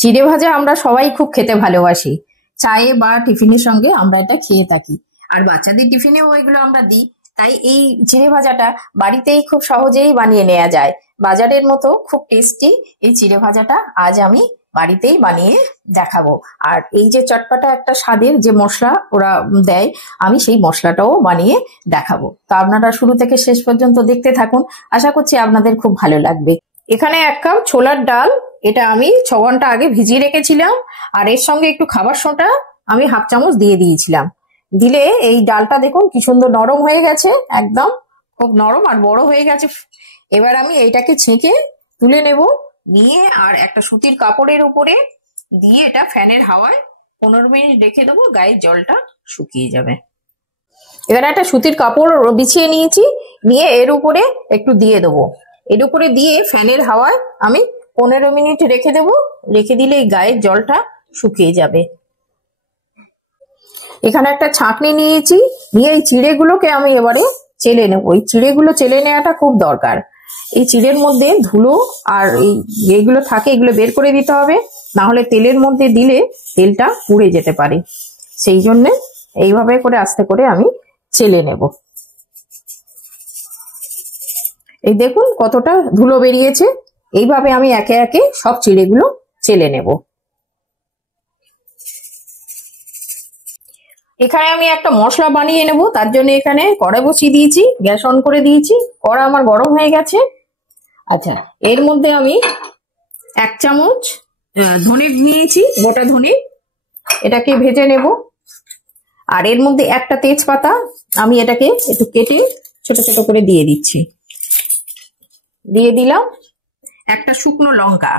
চিড়ে ভাজা আমরা সবাই খুব খেতে ভালোবাসি। চায়ে বা টিফিনের সঙ্গে আমরা এটা খেয়ে থাকি, আর বাচ্চাদের টিফিনেও এগুলো আমরা দিই। তাই এই চিড়ে ভাজাটা বাড়িতেই খুব সহজেই বানিয়ে নেওয়া যায়। বাজারের মতো খুব টেস্টি এই চিড়ে ভাজাটা আজ আমি বাড়িতেই বানিয়ে দেখাবো। আর এই যে চটপটা একটা স্বাদের যে মশলা ওরা দেয়, আমি সেই মশলাটাও বানিয়ে দেখাবো। তো আপনারা শুরু থেকে শেষ পর্যন্ত দেখতে থাকুন, আশা করছি আপনাদের খুব ভালো লাগবে। এখানে 1 কাপ ছোলার ডাল, এটা আমি 6 ঘন্টা আগে ভিজিয়ে রেখেছিলাম। আর এর সঙ্গে একটু খাবার সোঁটা আমি 1/2 চামচ দিয়ে দিয়েছিলাম। দিলে এই ডালটা দেখুন কি সুন্দর নরম হয়ে গেছে, একদম খুব নরম আর বড় হয়ে গেছে। এবার আমি এইটাকে ছেঁকে তুলে নেব, নিয়ে আর একটা সুতির কাপড়ের উপরে দিয়ে এটা ফ্যানের হাওয়ায় 15 মিনিট রেখে দেবো, গায়ের জলটা শুকিয়ে যাবে। এখানে একটা সুতির কাপড় বিছিয়ে নিয়েছি, নিয়ে এর উপরে একটু দিয়ে দেবো। এর উপরে দিয়ে ফ্যানের হাওয়ায় আমি 15 মিনিট রেখে দেবো। রেখে দিলে এই গায়ের জলটা শুকিয়ে যাবে। এখানে একটা ছাঁকনি নিয়েছি, নিয়ে এই চিড়েগুলোকে আমি এবারে চেলে নেবো। এই চিড়েগুলো চেলে নেওয়াটা খুব দরকার। এই চিড়ের মধ্যে ধুলো আর এই যেগুলো থাকে এগুলো বের করে দিতে হবে, না হলে তেলের মধ্যে দিলে তেলটা পুড়ে যেতে পারে। সেই জন্যে এইভাবে করে আস্তে করে আমি চেলে নেব। এই দেখুন কতটা ধুলো বেরিয়েছে। এইভাবে আমি একে একে সব চিড়েগুলো চেলে নেব। এখানে আমি একটা মশলা বানিয়ে নেব, তার জন্য এখানে কড়াই বসিয়ে দিয়েছি, গ্যাস অন করে দিয়েছি। কড়া আমার গরম হয়ে গেছে। আচ্ছা, এর মধ্যে আমি 1 চামচ ধনে নিয়েছি, গোটা ধনে, এটাকে ভেজে নেব। আর এর মধ্যে একটা তেজপাতা আমি এটাকে একটু কেটে ছোট ছোট করে দিয়ে দিচ্ছি। দিয়ে দিলাম একটা শুকনো লঙ্কা,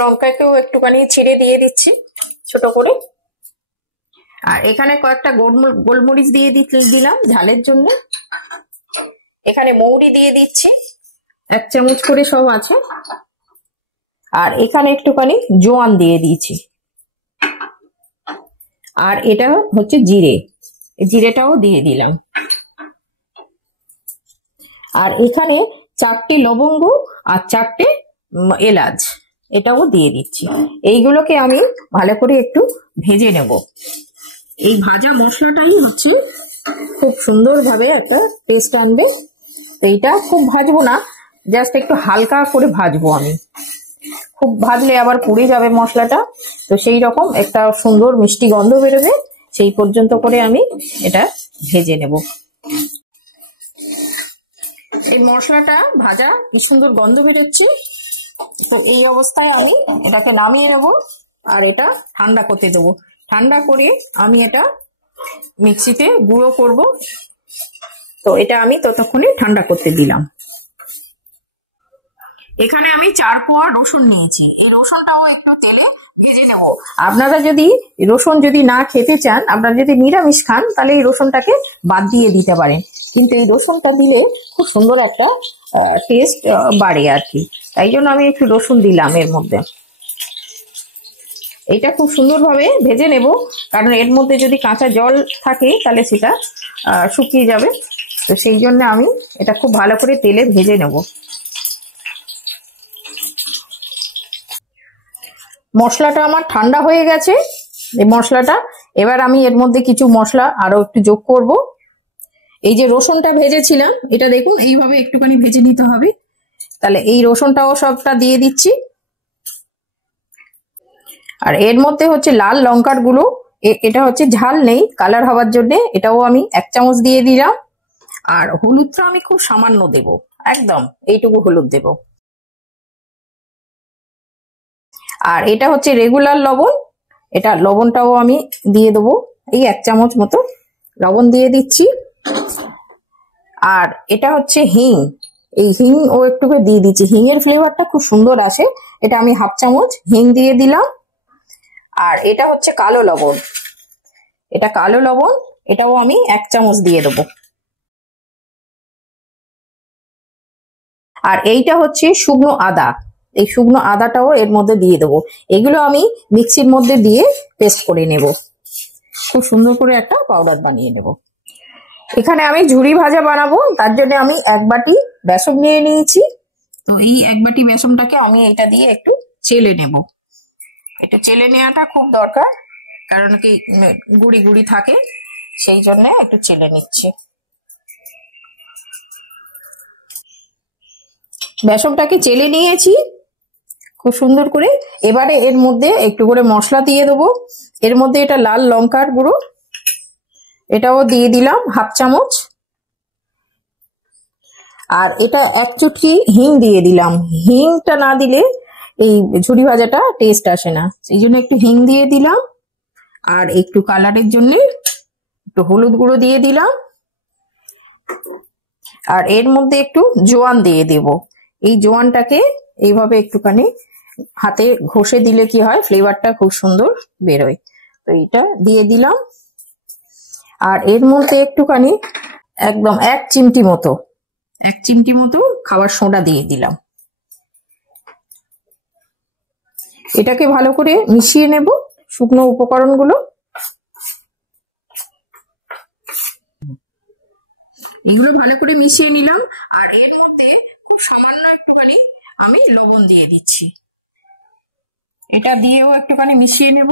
লঙ্কাকেও একটুখানি ছিঁড়ে দিয়ে দিচ্ছি ছোট করে। আর এখানে কয়েকটা গোলমরিচ দিয়ে দিলাম ঝালের জন্য। এখানে মৌরি দিয়ে দিচ্ছি, 1 চামচ করে সব আছে। আর এখানে একটুখানি জোয়ান দিয়ে দিয়েছি। আর এটা হচ্ছে জিরে, জিরেটাও দিয়ে দিলাম। আর এখানে 4টে লবঙ্গ আর 4টে এলাচ, এটাও দিয়ে দিচ্ছি। এইগুলোকে আমি ভালো করে একটু ভেজে নেব। এই ভাজা মশলাটাই হচ্ছে খুব সুন্দরভাবে একটা টেস্ট আনবে। তো এইটা খুব ভাজবো না, জাস্ট একটু হালকা করে ভাজবো আমি। খুব ভাজলে আবার পুড়ে যাবে মশলাটা, তো সেই রকম একটা সুন্দর মিষ্টি গন্ধ বেরোবে, সেই পর্যন্ত করে আমি এটা ভেজে নেব। এই মশলাটা ভাজা কি সুন্দর গন্ধ বেরোচ্ছে। তো এই অবস্থায় আমি এটাকে নামিয়ে নেব আর এটা ঠান্ডা করতে দেবো। ঠান্ডা করে আমি এটা মিক্সিতে গুঁড়ো করব। তো এটা আমি ততক্ষণে ঠান্ডা করতে দিলাম। এখানে আমি 4 কোয়া রসুন নিয়েছি, এই রসুনটাও একটু তেলে ভেজে নেব। আপনারা যদি রসুন যদি না খেতে চান, আপনারা যদি নিরামিষ খান, তাহলে এই রসুনটাকে বাদ দিয়ে দিতে পারেন। কিন্তু এই রসুনটা দিলে খুব সুন্দর একটা টেস্ট বাড়ে আর কি, তাই জন্য আমি একটু রসুন দিলাম এর মধ্যে। এইটা খুব সুন্দরভাবে ভেজে নেব, কারণ এর মধ্যে যদি কাঁচা জল থাকে তাহলে সেটা শুকিয়ে যাবে। তো সেই জন্য আমি এটা খুব ভালো করে তেলে ভেজে নেব। মশলাটা আমার ঠান্ডা হয়ে গেছে। এই মশলাটা এবার আমি এর মধ্যে কিছু মশলা আরো একটু যোগ করব। এই যে রসুনটা ভেজেছিলাম, এটা দেখুন এইভাবে একটুখানি ভেজে নিতে হবে। তাহলে এই রসুনটাও সবটা দিয়ে দিচ্ছি। আর এর মধ্যে হচ্ছে লাল লঙ্কার গুঁড়ো, এটা হচ্ছে ঝাল নেই, কালার হওয়ার জন্য, এটাও আমি 1 চামচ দিয়ে দিলাম। আর হলুদটা আমি খুব সামান্য দেব, একদম এইটুকু হলুদ দেব। আর এটা হচ্ছে রেগুলার লবণ, এটা লবণটাও আমি দিয়ে দেবো, এই 1 চামচ মতো লবণ দিয়ে দিচ্ছি। আর এটা হচ্ছে হিং, এই হিং ও একটু দিয়ে দিচ্ছি, হিংয়ের ফ্লেভারটা খুব সুন্দর আসে। এটা আমি 1/2 চামচ হিং দিয়ে দিলাম। আর এটা হচ্ছে কালো লবণ, এটা কালো লবণ, এটাও আমি 1 চামচ দিয়ে দেবো। আর এইটা হচ্ছে শুকনো আদা, এই শুকনো আদাটাও এর মধ্যে দিয়ে দেবো। এগুলো আমি মিক্সির মধ্যে দিয়ে পেস্ট করে নেব, খুব সুন্দর করে একটা পাউডার বানিয়ে নেব। এখানে আমি ঝুরি ভাজা বানাবো, তার জন্য আমি 1 বাটি বেসন নিয়ে নিয়েছি। তো এই 1 বাটি বেসনটাকে আমি এটা দিয়ে একটু চেলে নেব। এটা চেলে নেওয়াটা খুব দরকার, কারণ কি গুড়ি গুড়ি থাকে, সেই জন্য একটু চেলে নিচ্ছি। বেসনটাকে চেলে নিয়েছি খুব সুন্দর করে। এবারে এর মধ্যে একটু করে মশলা দিয়ে দেবো। এর মধ্যে এটা লাল লঙ্কার গুঁড়ো, এটাও দিয়ে দিলাম 1/2 চামচ। আর এটা 1 চুটকি হিং দিয়ে দিলাম। হিংটা না দিলে এই ঝুরি ভাজাটা টেস্ট আসে না, সেই জন্য একটু হিং দিয়ে দিলাম। আর একটু কালারের জন্য একটু হলুদ গুঁড়ো দিয়ে দিলাম। আর এর মধ্যে একটু জোয়ান দিয়ে দেব। এই জোয়ানটাকে এইভাবে একটুখানি হাতে ঘষে দিলে কি হয়, ফ্লেভারটা খুব সুন্দর বেরোয়। তো এটা দিয়ে দিলাম। আর এর মধ্যে একটুখানি একদম 1 চিমটি মতো খাবার সোডা দিয়ে দিলাম। এটাকে ভালো করে মিশিয়ে নেব শুকনো উপকরণগুলো। এগুলো ভালো করে মিশিয়ে নিলাম। আর এর মধ্যে খুব সামান্য একটুখানি আমি লবণ দিয়ে দিচ্ছি। এটা দিয়েও একটুখানি মিশিয়ে নেব।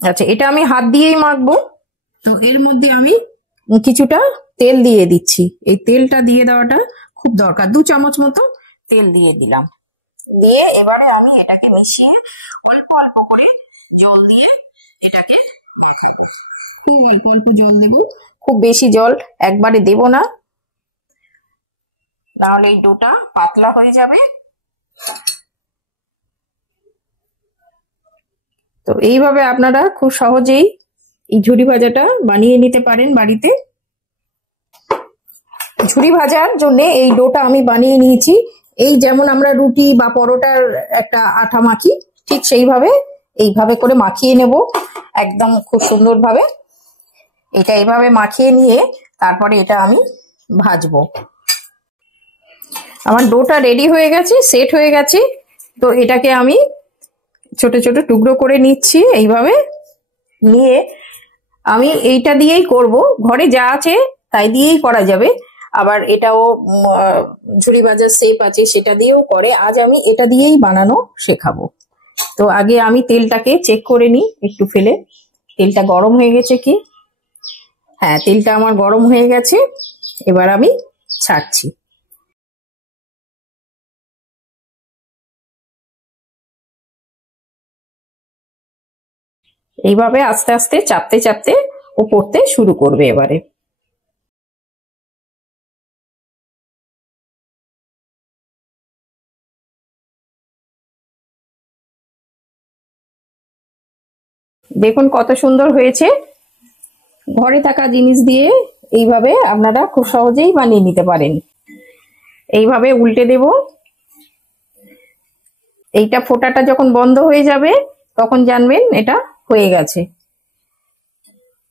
আচ্ছা, এটা আমি হাত দিয়েই মাখবো, তো এর মধ্যে আমি কিছুটা তেল দিয়ে দিচ্ছি। এই তেলটা দিয়ে দেওয়াটা খুব দরকার। 2 চামচ মতো তেল দিয়ে দিলাম। দিয়ে এবারে আমি এটাকে মিশিয়ে অল্প অল্প করে জল দিয়ে এটাকে মাখাবো। খুব অল্প অল্প জল দেবো, খুব বেশি জল একবারে দেব না, নাহলে এই ডোটা পাতলা হয়ে যাবে। তো এইভাবে আপনারা খুব সহজেই এই ঝুরি ভাজাটা বানিয়ে নিতে পারেন বাড়িতে। ঝুরি ভাজার জন্য এই ডোটা আমি বানিয়ে নিয়েছি। এই যেমন আমরা রুটি বা পরোটার একটা আটা মাখি, ঠিক সেইভাবে এইভাবে করে মাখিয়ে নেব একদম খুব সুন্দরভাবে। এটা এইভাবে মাখিয়ে নিয়ে তারপরে এটা আমি ভাজবো। আমার ডোটা রেডি হয়ে গেছে, সেট হয়ে গেছে। তো এটাকে আমি ছোট ছোট টুকরো করে নিচ্ছি। এইভাবে নিয়ে আমি এইটা দিয়েই করব, ঘরে যা আছে তাই দিয়েই করা যাবে। আবার এটাও ঝুরি ভাজার শেপ আছে, সেটা দিয়েও করে। আজ আমি এটা দিয়েই বানানো শেখাবো। তো আগে আমি তেলটাকে চেক করে নিই একটু ফেলে, তেলটা গরম হয়ে গেছে কি। হ্যাঁ, তেলটা আমার গরম হয়ে গেছে। এবার আমি ছাড়ছি। এইভাবে আস্তে আস্তে চাপতে চাপতে ও পড়তে শুরু করবে এবারে। দেখুন কত সুন্দর হয়েছে। ঘরে থাকা জিনিস দিয়ে এইভাবে আপনারা খুব সহজেই বানিয়ে নিতে পারেন। এইভাবে উল্টে দেব। এইটা ফোটাটা যখন বন্ধ হয়ে যাবে তখন জানবেন এটা হয়ে গেছে।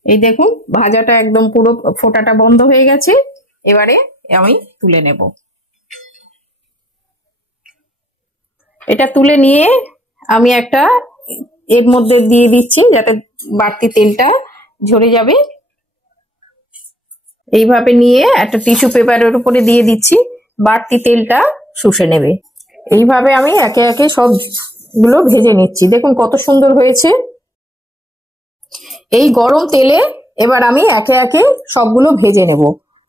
এই দেখুন ভাজাটা একদম পুরো ফোটাটা বন্ধ হয়ে গেছে। এবারে আমি তুলে নেব। এটা তুলে নিয়ে আমি একটা এর মধ্যে দিয়ে দিচ্ছি যাতে বাড়তি তেলটা ঝরে যাবে। এইভাবে নিয়ে একটা টিস্যু পেপারের উপরে দিয়ে দিচ্ছি, বাড়তি তেলটা শুষে নেবে। এইভাবে আমি একে একে সবগুলো ভেজে নিচ্ছি। দেখুন কত সুন্দর হয়েছে। এই গরম তেলে এবার আমি একে একে সবগুলো ভেজে নেব।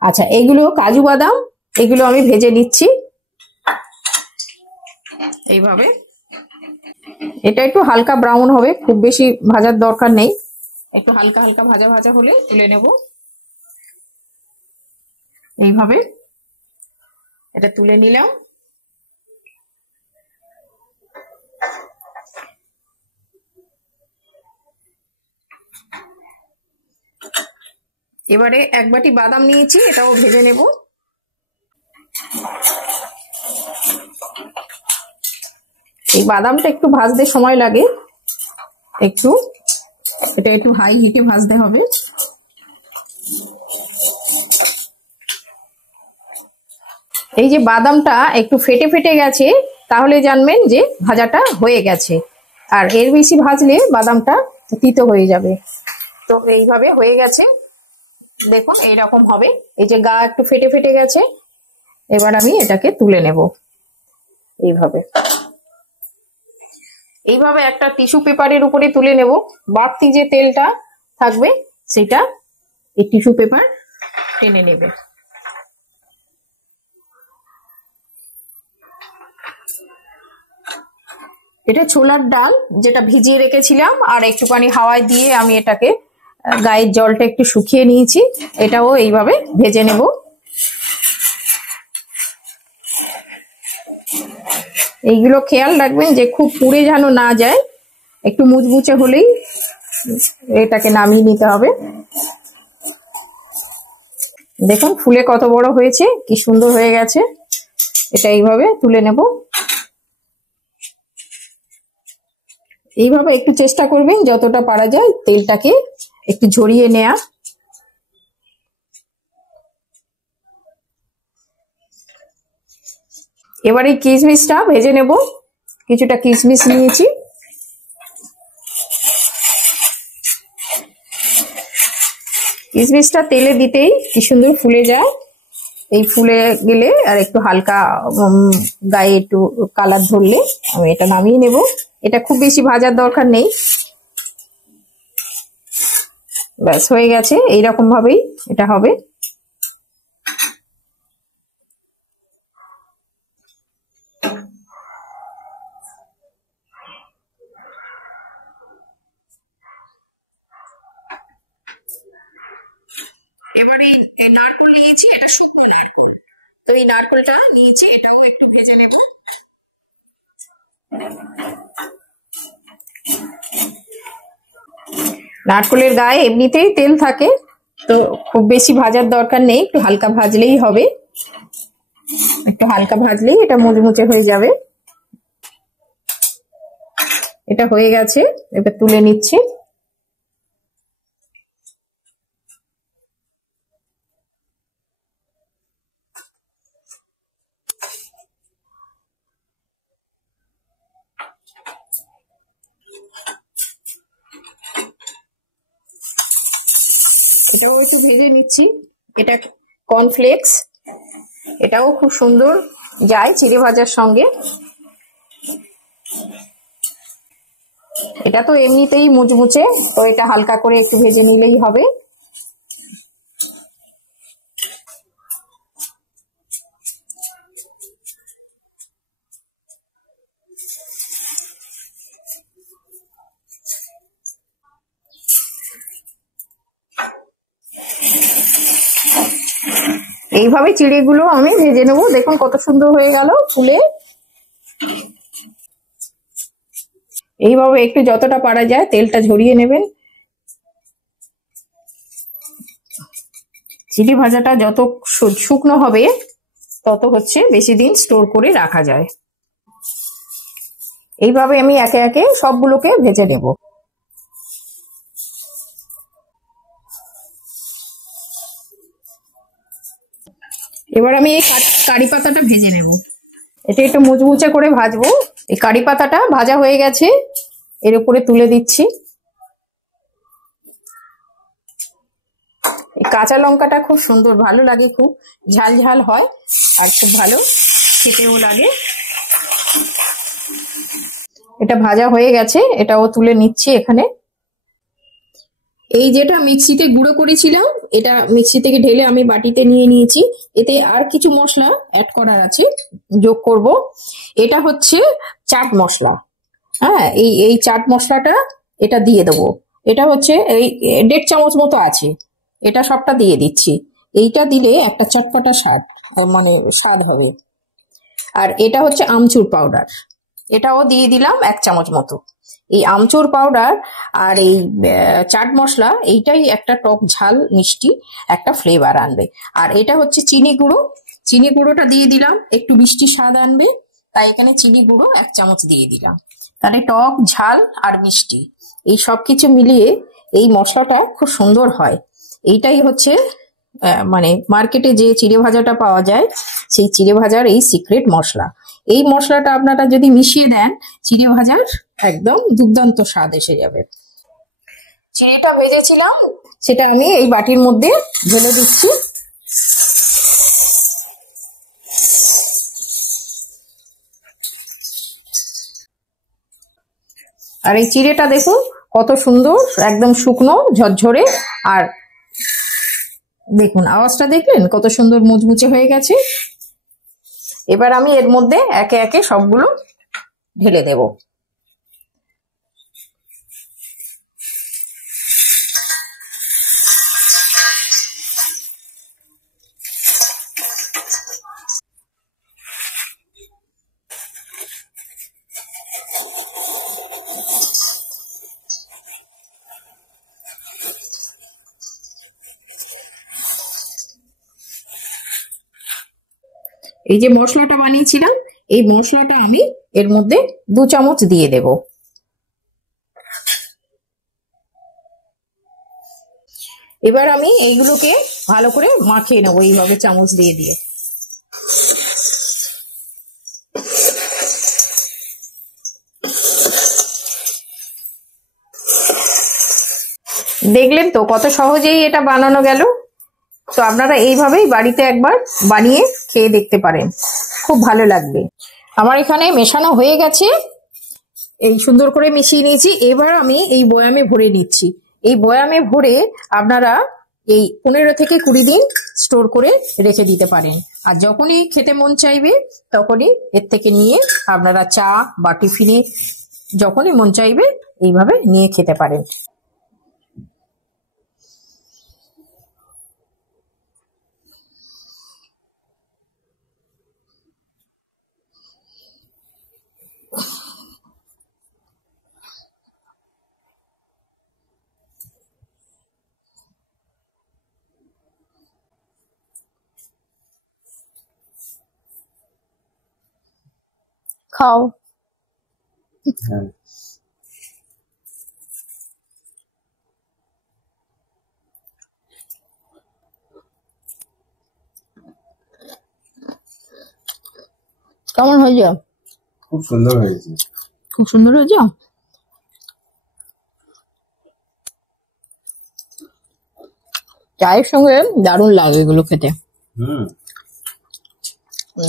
আচ্ছা, এগুলো কাজু বাদাম, এগুলো আমি ভেজে নিচ্ছি এইভাবে। এটা একটু হালকা ব্রাউন হবে, খুব বেশি ভাজার দরকার নেই, একটু হালকা হালকা ভাজা ভাজা হলে তুলে নেব। এইভাবে এটা তুলে নিলাম। এবারে 1 বাটি বাদাম নিয়েছি, এটাও ভেজে নেব। এই বাদামটা একটু ভাজতে সময় লাগে, এটা একটু হাই হিটে ভাজতে হবে। এই যে বাদামটা একটু ফেটে ফেটে গেছে, তাহলে জানবেন যে ভাজাটা হয়ে গেছে। আর এর বেশি ভাজলে বাদামটা তিতো হয়ে যাবে। তো এইভাবে হয়ে গেছে, দেখুন এইরকম হবে। এই যে গা একটু ফেটে ফেটে গেছে। এবার আমি এটাকে তুলে নেব এইভাবে। এইভাবে একটা টিস্যু পেপারের উপরে তুলে নেব। বাড়তি যে তেলটা থাকবে সেটা এই টিস্যু পেপার টেনে নেবে। এটা ছোলার ডাল যেটা ভিজিয়ে রেখেছিলাম, আর একটুখানি হাওয়ায় দিয়ে আমি এটাকে গায়ের জলটা একটু শুকিয়ে নিয়েছি। এটাও এইভাবে ভেজে নেব। এইগুলো খেয়াল রাখবেন যে খুব পুড়ে যেন না যায়, একটু মুচমুচে হলেই এটাকে নামিয়ে নিতে হবে। দেখুন ফুলে কত বড় হয়েছে, কি সুন্দর হয়ে গেছে। এটা এইভাবে তুলে নেব। এইভাবে একটু চেষ্টা করবেন যতটা পারা যায় তেলটাকে একটু ঝরিয়ে নেয়া। এবার এই কিশমিশটা ভেজে নেব। কিছুটা কিশমিশ নিয়েছি। কিশমিশটা তেলে দিতেই কি সুন্দর ফুলে যায়। এই ফুলে গেলে আর একটু হালকা গায়ে একটু কালার ধরলে আমি এটা নামিয়ে নেব। এটা খুব বেশি ভাজার দরকার নেই, ব্যাস হয়ে গেছে। এইরকম ভাবেই এটা হবে। এবার এই নারকোল নিয়েছি, এটা শুকনো নারকোল। তো এই নারকোলটা নিয়েছি, এটাও একটু ভেজে নেব। নারকোলের গায়ে এমনিতেই তেল থাকে, তো খুব বেশি ভাজার দরকার নেই, একটু হালকা ভাজলেই হবে। একটু হালকা ভাজলেই এটা মুচমুচে হয়ে যাবে। এটা হয়ে গেছে, এবার তুলে নিচ্ছি। এটাও একটু ভেজে নিচ্ছি। এটা কর্নফ্লেক্স, এটাও খুব সুন্দর যায় চিড়ে ভাজার সঙ্গে। এটা তো এমনিতেই মুচমুচে, তো এটা হালকা করে একটু ভেজে নিলেই হবে। এইভাবে চিড়েগুলো আমি ভেজে নেবো। দেখুন কত সুন্দর হয়ে গেল ফুলে। এইভাবে একটু যতটা পারা যায় তেলটা ঝরিয়ে নেবেন। চিড়ে ভাজাটা যত শুকনো হবে তত হচ্ছে বেশি দিন স্টোর করে রাখা যায়। এইভাবে আমি একে একে সবগুলোকে ভেজে নেব। এবার আমি এই কারি পাতাটা ভেজে নেব। এটা একটু মুচমুচে করে ভাজবো। এই কারি পাতাটা ভাজা হয়ে গেছে, এর উপরে তুলে দিচ্ছি। এই কাঁচা লঙ্কাটা খুব সুন্দর, ভালো লাগে, খুব ঝাল ঝাল হয় আর খুব ভালো খেতেও লাগে। এটা ভাজা হয়ে গেছে, এটাও তুলে নিচ্ছি এখানে। এই যেটা মিক্সিতে গুঁড়ো করেছিলাম, এটা মিক্সি থেকে ঢেলে আমি বাটিতে নিয়ে নিয়েছি। এতে আর কিছু মশলা অ্যাড করার আছে, যোগ করব। এটা হচ্ছে চাট মশলা। হ্যাঁ, এই চাট মশলাটা এটা দিয়ে দেবো। এটা হচ্ছে এই 1.5 চামচ মতো আছে, এটা সবটা দিয়ে দিচ্ছি। এইটা দিলে একটা চটপটা স্বাদ, মানে স্বাদ হবে। আর এটা হচ্ছে আমচুর পাউডার, এটাও দিয়ে দিলাম 1 চামচ মতো। এই আমচুর পাউডার আর এই চাট মশলা, এইটাই একটা টক ঝাল মিষ্টি একটা ফ্লেভার আনবে। আর এটা হচ্ছে চিনি গুঁড়ো, চিনি গুঁড়োটা দিয়ে দিলাম, একটু মিষ্টি স্বাদ আনবে, তাই এখানে চিনি গুঁড়ো 1 চামচ দিয়ে দিলাম। তাহলে টক ঝাল আর মিষ্টি এই সব কিছু মিলিয়ে এই মশলাটা খুব সুন্দর হয়। এইটাই হচ্ছে মানে মার্কেটে যে চিড়ে ভাজাটা পাওয়া যায়, সেই চিড়ে ভাজার এই সিক্রেট মশলা। এই মশলাটা আপনারা যদি মিশিয়ে দেন, চিড়ে ভাজার একদম দুর্দান্ত স্বাদ এসে যাবে। চিড়েটা ভেজেছিলাম, সেটা আমি এই বাটির মধ্যে ঢেলে দিচ্ছি। আর এই চিড়েটা দেখুন কত সুন্দর, একদম শুকনো ঝরঝরে। আর দেখুন আওয়াজটা দেখলেন, কত সুন্দর মুচমুচে হয়ে গেছে। এবার আমি এর মধ্যে একে একে সবগুলো ঢেলে দেব। এই যে মশলাটা বানিয়েছিলাম, এই মশলাটা আমি এর মধ্যে 2 চামচ দিয়ে দেব। এবার আমি এইগুলোকে ভালো করে মাখিয়ে নেবো এইভাবে চামচ দিয়ে দিয়ে। দেখলেন তো কত সহজেই এটা বানানো গেল। তো আপনারা এইভাবেই বাড়িতে একবার বানিয়ে খেয়ে দেখতে পারেন, খুব ভালো লাগবে। আমার এখানে মেশানো হয়ে গেছে, এই সুন্দর করে মিশিয়ে নিয়েছি। এবার আমি এই বয়ামে ভরে নিচ্ছি। এই বয়ামে ভরে আপনারা এই 15 থেকে 20 দিন স্টোর করে রেখে দিতে পারেন। আর যখনই খেতে মন চাইবে তখনই এর থেকে নিয়ে আপনারা চা বা টিফিনে যখনই মন চাইবে এইভাবে নিয়ে খেতে পারেন। খাও। কেমন হয়েছে? খুব সুন্দর হয়েছে। খুব সুন্দর হয়েছে। চায়ের সঙ্গে দারুণ লাগে এগুলো খেতে।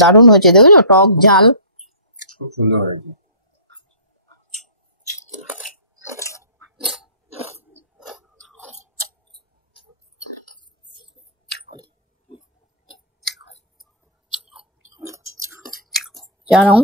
দারুণ হয়েছে, দেখেছো? টক ঝাল খুব সুন্দর হয়েছে। জানো